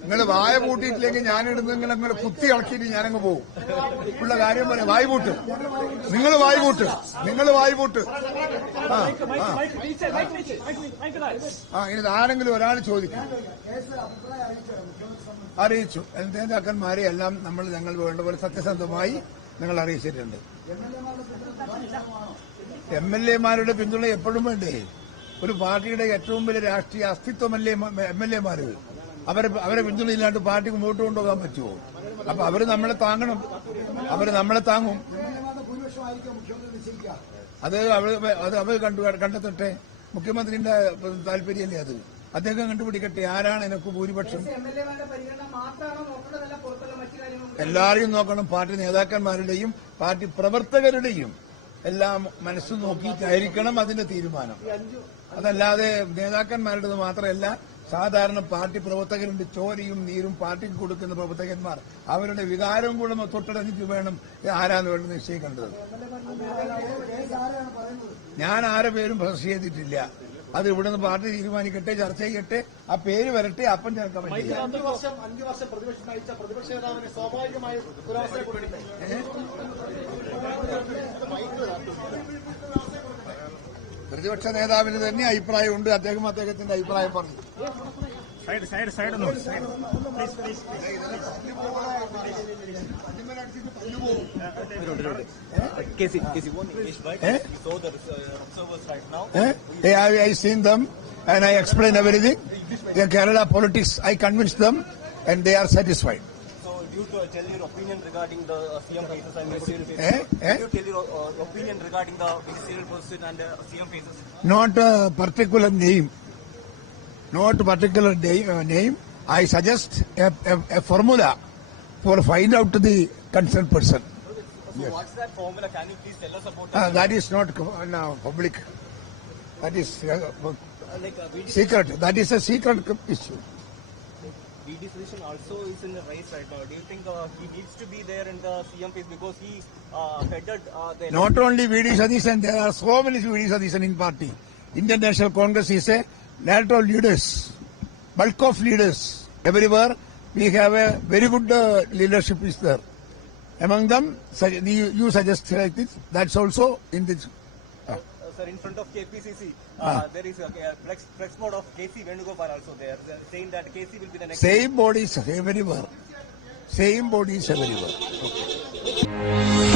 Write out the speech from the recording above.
നിങ്ങൾ വായ പൂട്ടിയിട്ടില്ലെങ്കിൽ ഞാനിടുന്ന നിങ്ങൾ കുത്തി ഇളക്കിയിട്ട് ഞാനങ്ങ് പോകും. ഉള്ള കാര്യം പറയാം. വായ്പൂട്ട്, നിങ്ങൾ വായ്പൂട്ട്, നിങ്ങൾ വായ്പൂട്ട്. ഇനി ആരെങ്കിലും ഒരാൾ ചോദിക്കും. അറിയിച്ചു. നേതാക്കന്മാരെ എല്ലാം ഞങ്ങൾ വേണ്ട പോലെ സത്യസന്ധമായി നിങ്ങൾ അറിയിച്ചിട്ടുണ്ട്. MLA-മാരുടെ പിന്തുണ എപ്പോഴും വേണ്ടേ? ഒരു പാർട്ടിയുടെ ഏറ്റവും വലിയ രാഷ്ട്രീയ അസ്തിത്വമല്ലേ MLA-മാര്. അവരെ പിന്തുണയില്ലാണ്ട് പാർട്ടി മുമ്പോട്ട് കൊണ്ടുപോകാൻ പറ്റുമോ? അപ്പൊ അവര് നമ്മളെ താങ്ങണം, അവര് നമ്മളെ താങ്ങും. അത് അവർ കണ്ടെത്തട്ടെ. മുഖ്യമന്ത്രിന്റെ താല്പര്യമല്ലേ അത്. അദ്ദേഹം കണ്ടുപിടിക്കട്ടെ ആരാണ് എനിക്ക് ഭൂരിപക്ഷം. എല്ലാവരെയും നോക്കണം. പാർട്ടി നേതാക്കന്മാരുടെയും പാർട്ടി പ്രവർത്തകരുടെയും എല്ലാം മനസ്സ് നോക്കിയിട്ടായിരിക്കണം അതിന്റെ തീരുമാനം. അതല്ലാതെ നേതാക്കന്മാരുടേത് മാത്രമല്ല, സാധാരണ പാർട്ടി പ്രവർത്തകരുണ്ട്. ചോരയും നീരും പാർട്ടിക്ക് കൊടുക്കുന്ന പ്രവർത്തകന്മാർ, അവരുടെ വികാരവും കൂടെ തൊട്ടടഞ്ഞിട്ട് വേണം ആരാന്ന് വേണം നിശ്ചയിക്കേണ്ടത്. ഞാൻ ആരെ പേരും പ്രശസ്തി ചെയ്തിട്ടില്ല. അത് ഇവിടുന്ന് പാർട്ടി തീരുമാനിക്കട്ടെ, ചർച്ച ചെയ്യട്ടെ, ആ പേര് വരട്ടെ, അപ്പം ചേർക്കാൻ പറ്റില്ല. പ്രതിപക്ഷ നേതാവിന് തന്നെ അഭിപ്രായമുണ്ട്. അദ്ദേഹത്തിന്റെ അഭിപ്രായം പറഞ്ഞു. I seen them and I explained everything. In Kerala politics, I convinced them and they are satisfied. So you tell your opinion regarding the CM cases and ministerial cases? You tell your opinion regarding the ministerial posts and CM cases? Not a particular name. Not a particular name. I suggest a formula for find out the concerned person. So yes. What's that formula? Can you please tell us about that? That is not public. That is secret. That is a secret issue. VD Solution also is in the race right now. Do you think he needs to be there in the CM phase because he headed the... Not only VD Solution, there are so many VD Solution in party. Indian National Congress is a lateral leaders, bulk of leaders. Everywhere we have a very good leadership is there. Among them, you suggest like this. That's also in this. Sir, in front of KPCC, there is a flex mode of KC Venugopal also there. They are saying that KC will be the next. Same bodies everywhere. Same bodies everywhere. Okay.